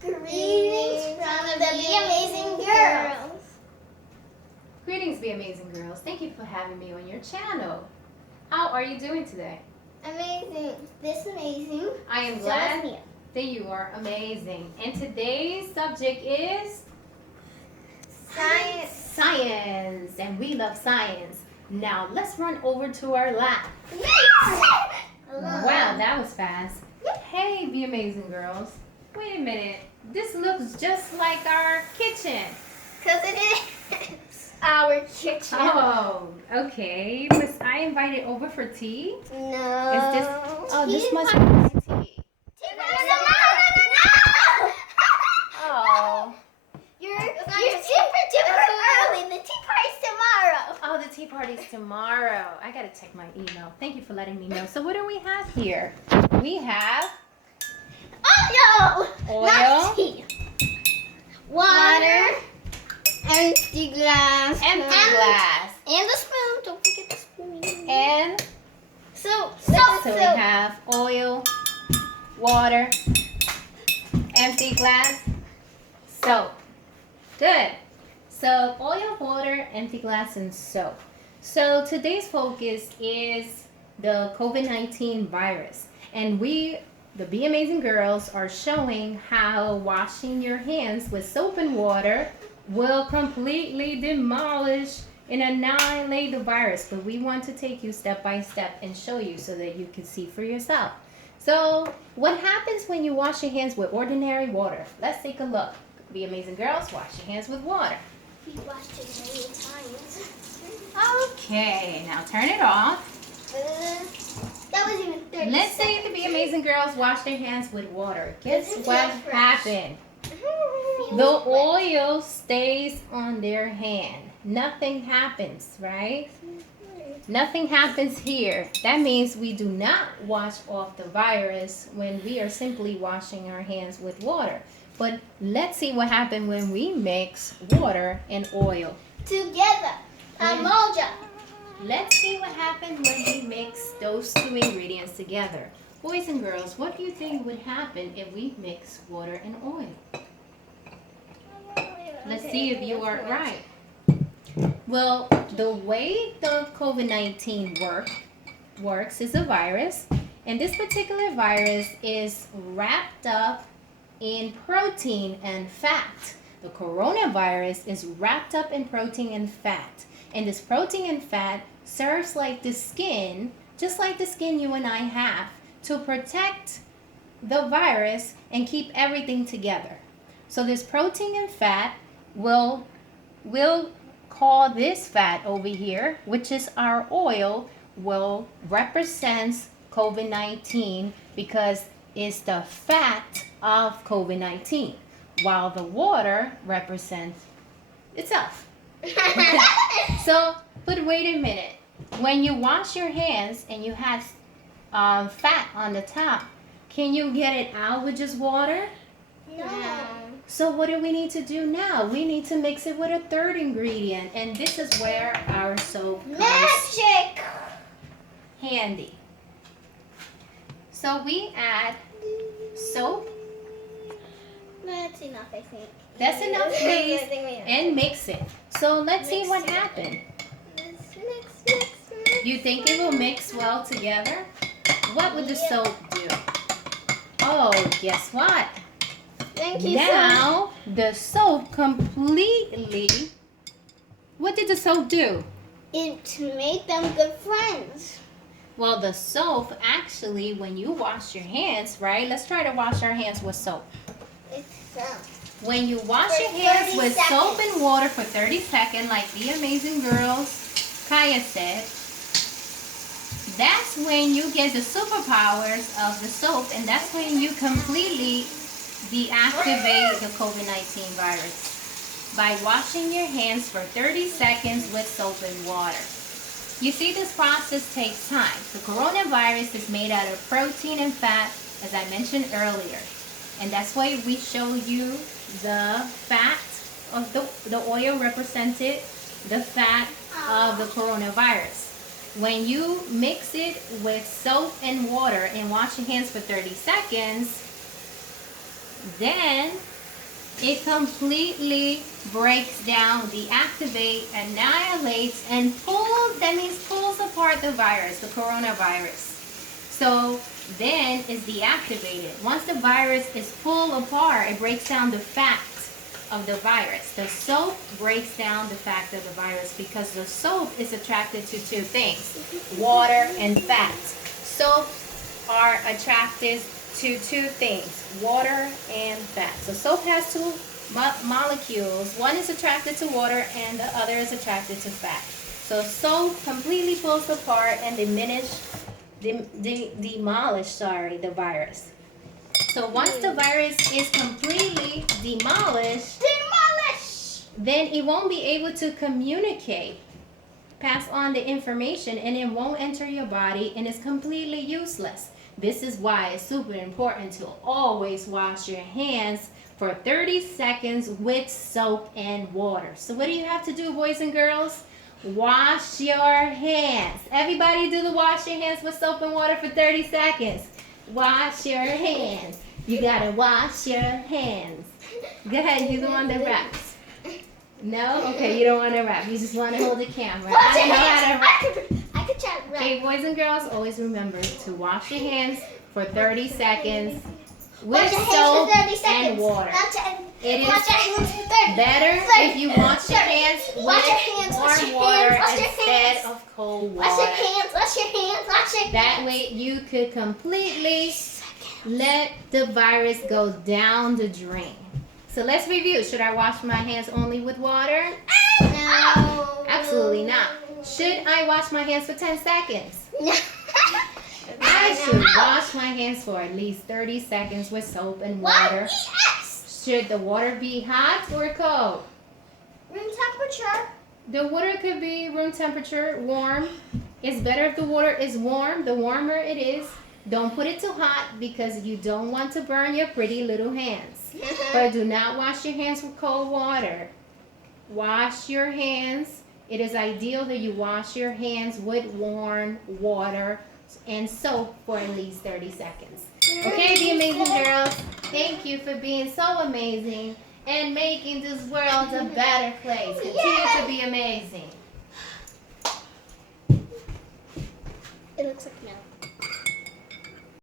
Greetings from the Be Amazing Girls. Greetings, Be Amazing Girls. Thank you for having me on your channel. How are you doing today? Amazing. This amazing. I am glad that you are amazing. And today's subject is Science. science. And we love science. Now let's run over to our lab. Wow, that was fast. Hey, Be Amazing Girls. Wait a minute. This looks just like our kitchen. Because it is our kitchen. Oh, okay. Was I invited over for tea? No. Is this? Oh, this must be my tea. No. Oh. You're super early. The tea party's tomorrow. Oh, the tea party's tomorrow. I gotta check my email. Thank you for letting me know. So what do we have here? We have Oil. oil, Not tea. Water. Empty glass. empty glass, And the spoon. Don't forget the spoon. and So so we have oil, water, empty glass, soap. Good. So oil, water, empty glass, and soap. So today's focus is the COVID-19 virus. And we, the Be Amazing Girls, are showing how washing your hands with soap and water will completely demolish and annihilate the virus. But we want to take you step by step and show you so that you can see for yourself. So what happens when you wash your hands with ordinary water? Let's take a look. Be Amazing Girls, wash your hands with water. We washed it many times. Okay, now turn it off. That was even 30 Let's say seconds. the Be Amazing Girls wash their hands with water. Guess Doesn't what feel fresh. happened? Feels The wet. oil stays on their hand. Nothing happens, right? Nothing happens here. That means we do not wash off the virus when we are simply washing our hands with water. But let's see what happened when we mix water and oil. Together. Amoja. Let's see what happened when we mix those two ingredients together. Boys and girls, what do you think would happen if we mix water and oil? Let's see if you are right. Well, the way the COVID-19 works is a virus, and this particular virus is wrapped up in protein and fat. The coronavirus is wrapped up in protein and fat. And this protein and fat serves like the skin, just like the skin you and I have, to protect the virus and keep everything together. So this protein and fat will call this fat over here, which is our oil, will represents COVID-19 because it's the fat of COVID-19, while the water represents itself. So, but wait a minute. When you wash your hands and you have fat on the top, can you get it out with just water? No. So what do we need to do now? We need to mix it with a third ingredient, and this is where our soap comes Magic. handy. So we add soap. That's enough, I think. That's enough, please, and mix it. So let's see what happened. Mix. You think it will mix well together? What would the soap do? Oh, guess what? Thank you. Now the soap completely. What did the soap do? It made them good friends. Well, the soap actually, when you wash your hands, right? Let's try to wash our hands with soap. It's When you wash For your hands 30 with seconds. soap and water for 30 seconds, like the Amazing Girls, Kaya said, that's when you get the superpowers of the soap, and that's when you completely deactivate the COVID-19 virus by washing your hands for 30 seconds with soap and water. You see, this process takes time. The coronavirus is made out of protein and fat, as I mentioned earlier. And that's why we show you the fat of the oil represented the fat of the coronavirus. When you mix it with soap and water and wash your hands for 30 seconds, Then it completely breaks down, deactivates, annihilates, and pulls apart the virus, the coronavirus. So then it's deactivated. Once the virus is pulled apart, it breaks down the fat of the virus. The soap breaks down the fat of the virus because the soap is attracted to two things, water and fat. Soaps are attracted to two things, water and fat. So soap has two molecules. One is attracted to water and the other is attracted to fat. So soap completely pulls apart and demolish the virus. So once the virus is completely demolished, then it won't be able to communicate, pass on the information, and it won't enter your body and it's completely useless. This is why it's super important to always wash your hands for 30 seconds with soap and water. So what do you have to do, boys and girls? Wash your hands. Everybody do the wash your hands with soap and water for 30 seconds. Wash your hands. You gotta wash your hands. Go ahead, you the one that raps. No? Okay, you don't want to rap. You just want to hold the camera. I don't know how to rap. I could try to rap. Okay, boys and girls, always remember to wash your hands for 30 seconds with soap and water. It is better if you wash your hands with warm water instead of cold water. Wash your hands. That way you could completely let the virus go down the drain. So let's review. Should I wash my hands only with water? No. Absolutely not. Should I wash my hands for 10 seconds? No. I should wash my hands for at least 30 seconds with soap and water. Yes. Should the water be hot or cold? Room temperature. The water could be room temperature, warm. It's better if the water is warm. The warmer it is, don't put it too hot because you don't want to burn your pretty little hands. But do not wash your hands with cold water. Wash your hands. It is ideal that you wash your hands with warm water and soap for at least 30 seconds. Okay, the amazing girls, thank you for being so amazing and making this world a better place. Continue to be amazing. It looks like milk.